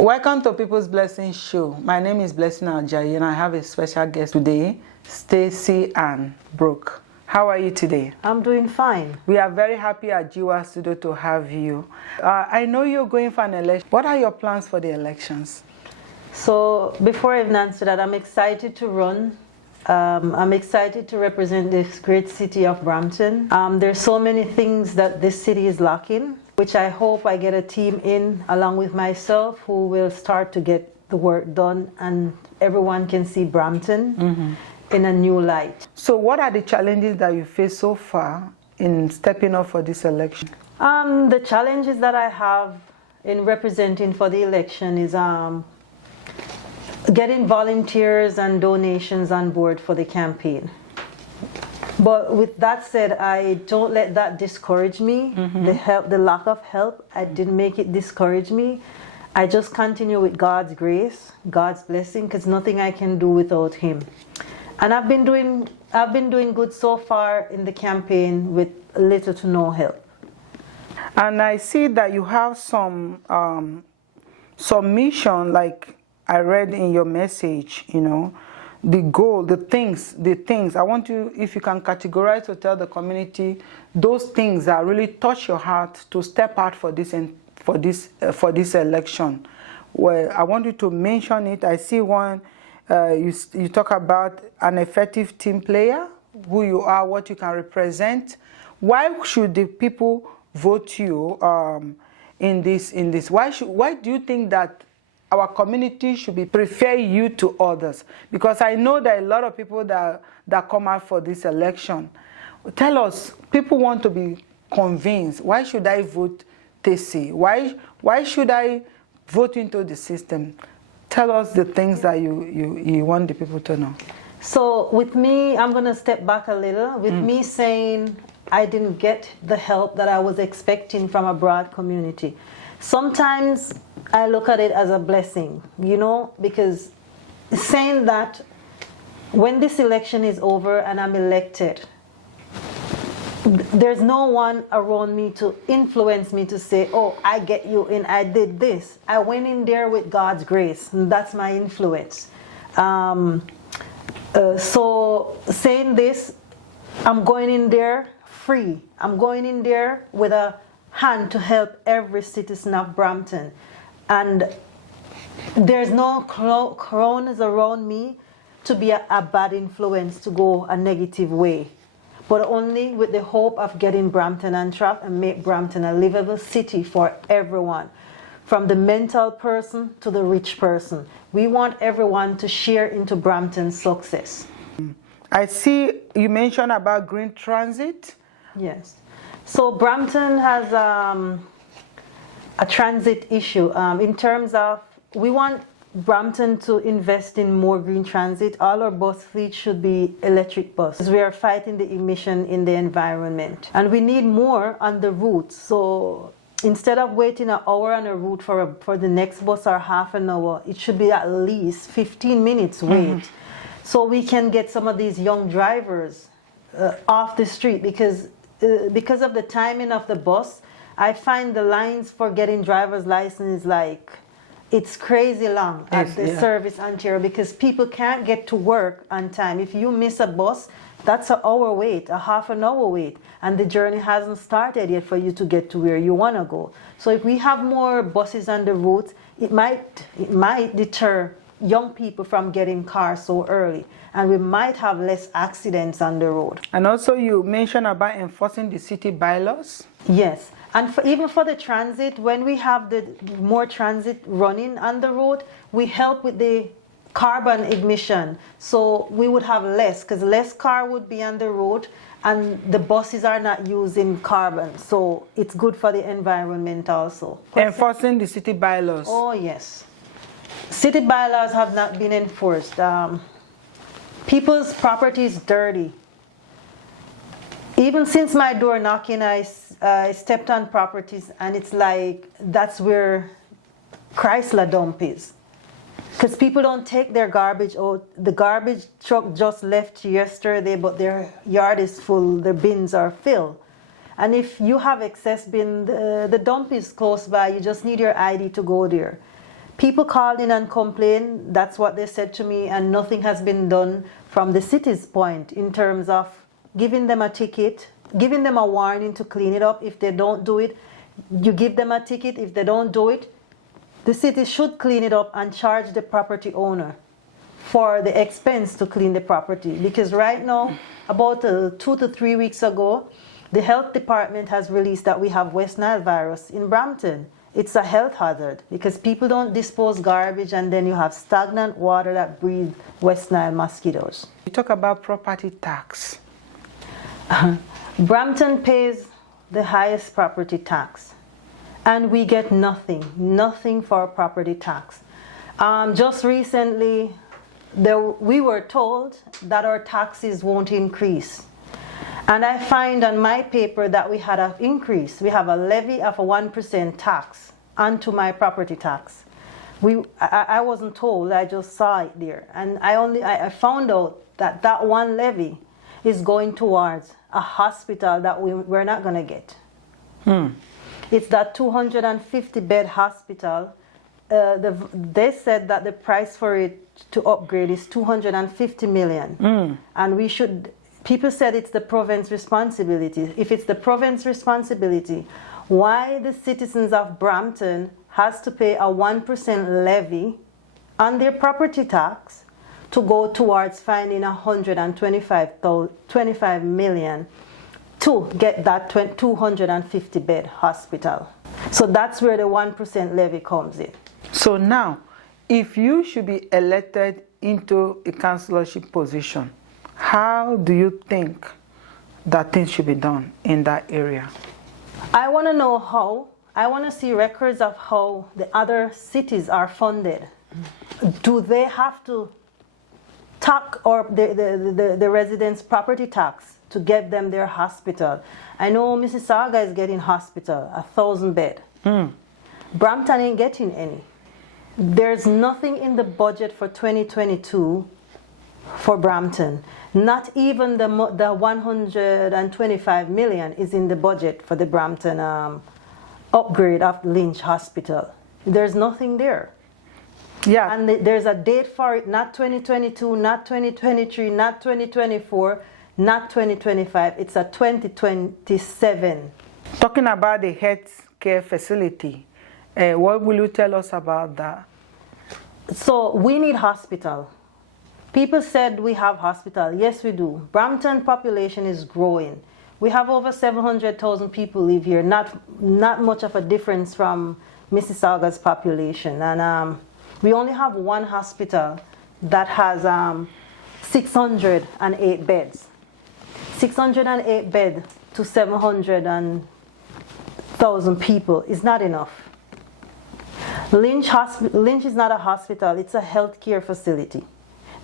Welcome to People's Blessing Show. My name is Blessing Ajayi and I have a special guest today, Stacey Ann Brooks. How are you today? I'm doing fine. We are very happy at GWARD Studio to have you. I know you're going for an election. What are your plans for the elections? So before I even answer that, I'm excited to run. I'm excited to represent this great city of Brampton. There's so many things that this city is lacking, which I hope I get a team in along with myself who will start to get the work done and everyone can see Brampton in a new light. So what are the challenges that you face so far in stepping up for this election? The challenges that I have in representing for the election is getting volunteers and donations on board for the campaign. But with that said, I don't let that discourage me. The lack of help, I didn't make it discourage me. I just continue with God's grace, God's blessing, because nothing I can do without Him. And I've been doing good so far in the campaign with little to no help. And I see that you have some mission, like I read in your message, you know, the goal, the things. I want you, if you can categorize to tell the community those things that really touch your heart to step out for this election. Well, I want you to mention it. I see one. You talk about an effective team player, who you are, what you can represent. Why should the people vote you in this? Why do you think that our community should prefer you to others? Because I know there are a lot of people that come out for this election. Tell us, people want to be convinced. Why should I vote Stacey? Why should I vote into the system? Tell us the things that you want the people to know. So with me, I'm going to step back a little. With me saying I didn't get the help that I was expecting from a broad community. Sometimes I look at it as a blessing, you know, because saying that when this election is over and I'm elected, there's no one around me to influence me to say, oh, I get you in, I did this. I went in there with God's grace, and that's my influence. So saying this, I'm going in there free. I'm going in there with a hand to help every citizen of Brampton. And there's no crowns around me to be a bad influence, to go a negative way, but only with the hope of getting Brampton on track and make Brampton a livable city for everyone, from the mental person to the rich person. We want everyone to share into Brampton's success. I see you mentioned about green transit. Yes. So Brampton has a transit issue in terms of, we want Brampton to invest in more green transit. All our bus fleet should be electric buses. We are fighting the emission in the environment, and we need more on the routes. So instead of waiting an hour on a route for the next bus or half an hour, it should be at least 15 minutes wait. So we can get some of these young drivers off the street, because of the timing of the bus, I find the lines for getting driver's license, like, it's crazy long at the Service Ontario, because people can't get to work on time. If you miss a bus, that's an hour wait, a half an hour wait, and the journey hasn't started yet for you to get to where you want to go. So if we have more buses on the route, it might deter young people from getting cars so early, and we might have less accidents on the road. And also you mentioned about enforcing the city bylaws. Yes, and even for the transit, when we have the more transit running on the road, we help with the carbon emission. So we would have less, because less car would be on the road, and the buses are not using carbon. So it's good for the environment also. Enforcing the city bylaws. Oh, yes. City bylaws have not been enforced. People's property is dirty. Even since my door knocking, I stepped on properties, and it's like that's where Chrysler dump is. Because people don't take their garbage out. The garbage truck just left yesterday, but their yard is full, their bins are filled. And if you have excess bin, the dump is close by, you just need your ID to go there. People called in and complained. That's what they said to me, and nothing has been done from the city's point in terms of giving them a ticket, giving them a warning to clean it up. If they don't do it, you give them a ticket. If they don't do it, the city should clean it up and charge the property owner for the expense to clean the property. Because right now, about 2 to 3 weeks ago, the health department has released that we have West Nile virus in Brampton. It's a health hazard because people don't dispose garbage, and then you have stagnant water that breeds West Nile mosquitoes. You talk about property tax. Brampton pays the highest property tax, and we get nothing for property tax. Just recently, we were told that our taxes won't increase. And I find on my paper that we had an increase. We have a levy of a 1% tax onto my property tax. I wasn't told, I just saw it there. And I found out that that one levy is going towards a hospital that we're not going to get. It's that 250-bed hospital. They said that the price for it to upgrade is $250 million. And we should... People said it's the province's responsibility. If it's the province's responsibility, why the citizens of Brampton has to pay a 1% levy on their property tax to go towards finding $125 million to get that 250-bed hospital? So that's where the 1% levy comes in. So now, if you should be elected into a councillorship position, how do you think that things should be done in that area? I want to know how. I want to see records of how the other cities are funded. Do they have to tax or the residents' property tax to get them their hospital? I know Mississauga is getting hospital, 1,000 bed. Brampton ain't getting any. There's nothing in the budget for 2022 for Brampton. Not even the 125 million is in the budget for the Brampton upgrade of Lynch Hospital. There's nothing there. Yeah. And there's a date for it, not 2022, not 2023, not 2024, not 2025. It's a 2027. Talking about the health care facility, what will you tell us about that? So we need hospital. People said we have hospital. Yes, we do. Brampton population is growing. We have over 700,000 people live here. Not much of a difference from Mississauga's population. And we only have one hospital that has 608 beds. 608 beds to 700,000 people is not enough. Lynch is not a hospital. It's a healthcare facility,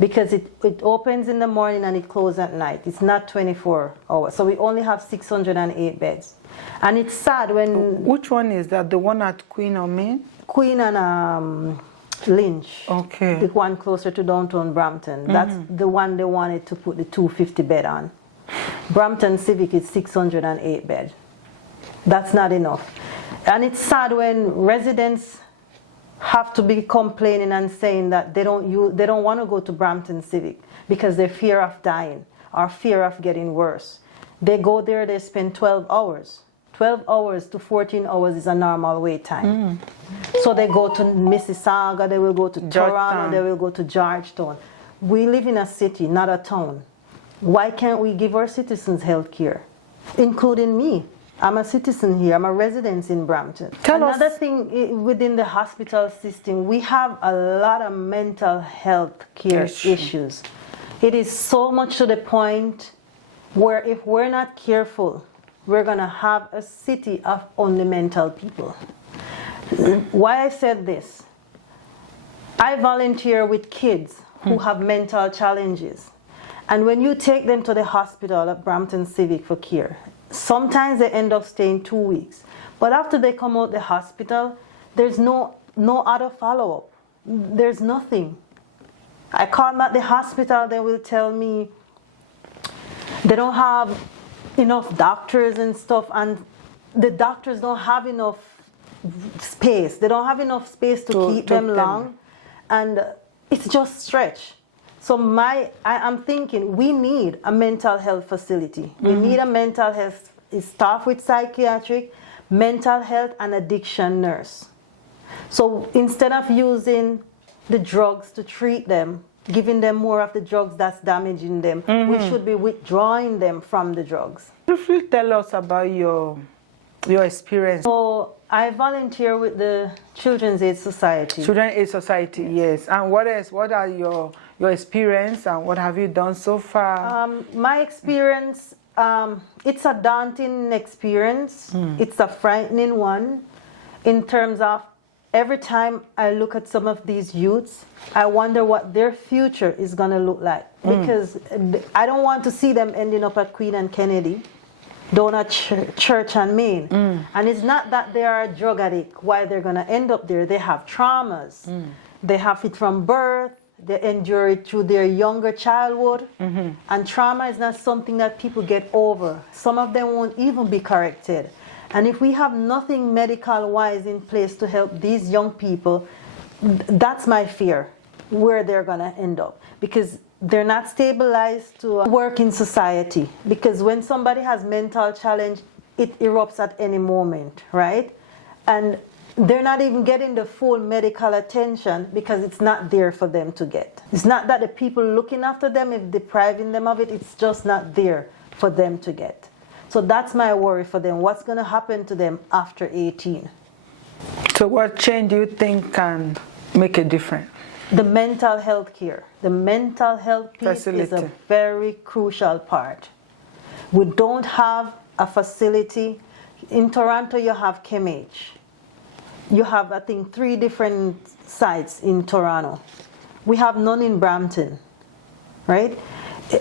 because it opens in the morning and it closes at night. It's not 24 hours. So we only have 608 beds. And it's sad when... Which one is that? The one at Queen or Main? Queen and Lynch. Okay. The one closer to downtown Brampton. That's the one they wanted to put the 250 bed on. Brampton Civic is 608 bed. That's not enough. And it's sad when residents have to be complaining and saying that they don't want to go to Brampton Civic because they fear of dying or fear of getting worse. They go there, they spend 12 hours. 12 hours to 14 hours is a normal wait time. So they go to Mississauga, they will go to Toronto, they will go to Georgetown. We live in a city, not a town. Why can't we give our citizens health care, including me? I'm a citizen here. I'm a resident in Brampton. Another thing within the hospital system, we have a lot of mental health care issues. It is so much to the point where if we're not careful, we're going to have a city of only mental people. Why I said this, I volunteer with kids who have mental challenges. And when you take them to the hospital at Brampton Civic for care, sometimes they end up staying 2 weeks. But after they come out the hospital, there's no other follow-up. There's nothing. I call them at the hospital, they will tell me they don't have enough doctors and stuff, and the doctors don't have enough space. They don't have enough space to keep them long, and it's just stretch. So I'm thinking we need a mental health facility. We need a mental health staff with psychiatric, mental health, and addiction nurse. So instead of using the drugs to treat them, giving them more of the drugs that's damaging them, we should be withdrawing them from the drugs. Briefly tell us about your experience. So I volunteer with the Children's Aid Society. Children's Aid Society, yes. And what else? What are your experience and what have you done so far? My experience, it's a daunting experience. It's a frightening one in terms of every time I look at some of these youths, I wonder what their future is going to look like. Because I don't want to see them ending up at Queen and Kennedy, down at Church and Main. And it's not that they are a drug addict, why they're going to end up there. They have traumas. They have it from birth. They endure it through their younger childhood. And trauma is not something that people get over. Some of them won't even be corrected. And if we have nothing medical-wise in place to help these young people, that's my fear, where they're going to end up. Because they're not stabilized to work in society. Because when somebody has mental challenge, it erupts at any moment, right? And they're not even getting the full medical attention because it's not there for them to get. It's not that the people looking after them is depriving them of it, it's just not there for them to get. So that's my worry for them. What's going to happen to them after 18? So what change do you think can make a difference? The mental health care. The mental health piece is a very crucial part. We don't have a facility. In Toronto, you have ChemH. You have, I think, 3 different sites in Toronto. We have none in Brampton, right?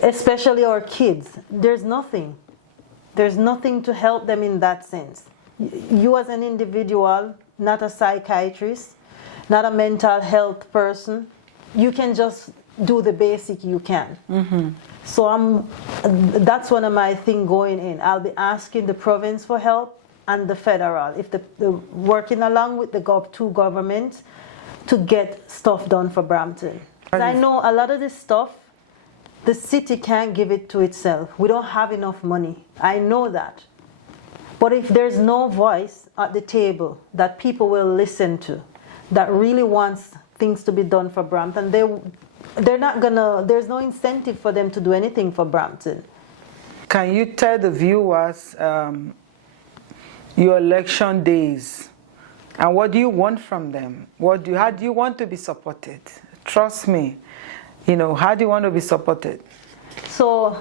Especially our kids. There's nothing. There's nothing to help them in that sense. You as an individual, not a psychiatrist, not a mental health person, you can just do the basic you can. So that's one of my things going in. I'll be asking the province for help and the federal, if they're working along with the two governments to get stuff done for Brampton. I know a lot of this stuff, the city can't give it to itself. We don't have enough money. I know that. But if there's no voice at the table that people will listen to, that really wants things to be done for Brampton, they're not gonna, there's no incentive for them to do anything for Brampton. Can you tell the viewers your election days and what do you want from them? How do you want to be supported? Trust me, how do you want to be supported? So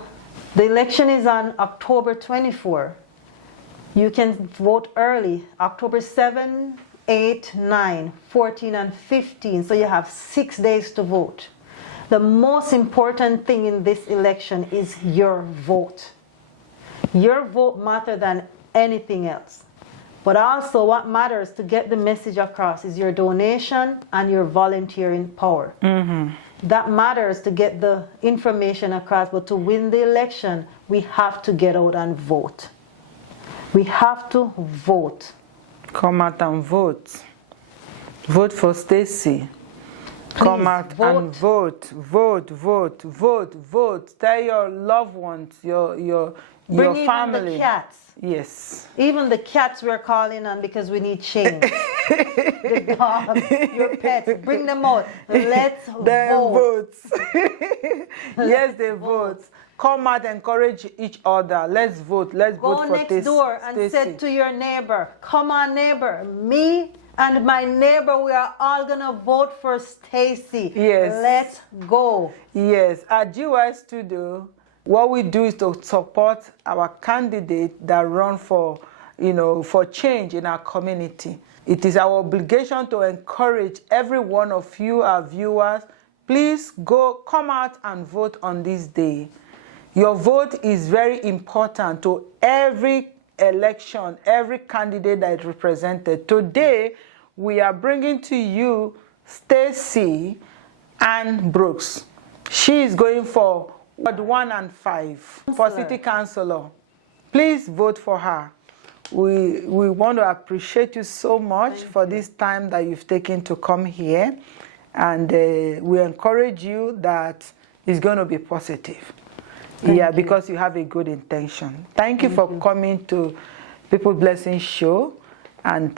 the election is on October 24. You can vote early, October 7, 8, 9, 14, and 15. So you have 6 days to vote. The most important thing in this election is your vote. Your vote matters than anything else. But also what matters to get the message across is your donation and your volunteering power. That matters to get the information across, but to win the election, we have to get out and vote. We have to vote. Come out and vote. Vote for Stacey. Come out and vote. Vote, vote, vote, vote. Tell your loved ones, your family. Even the cats. Yes. Even the cats we're calling on because we need change. The dogs, your pets, bring them out. Let's vote. Yes, they vote. Come out, encourage each other. Let's vote. Let's vote for Stacey. Go next door and say to your neighbor, come on neighbor, me and my neighbor, we are all going to vote for Stacey. Yes. Let's go. Yes. At GY Studio, what we do is to support our candidate that run for, for change in our community. It is our obligation to encourage every one of you, our viewers, please come out and vote on this day. Your vote is very important to every election, every candidate that is represented. Today, we are bringing to you Stacey Ann Brooks. She is going for Ward 1 and 5 for city councilor. Please vote for her. we want to appreciate you so much for this time that you've taken to come here. And we encourage you that it's going to be positive. Because you have a good intention. Thank you for coming to People Blessing Show, and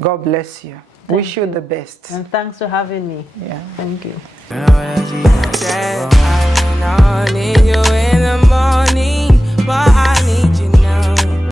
God bless you. Wish you the best. And thanks for having me. Yeah. Thank you.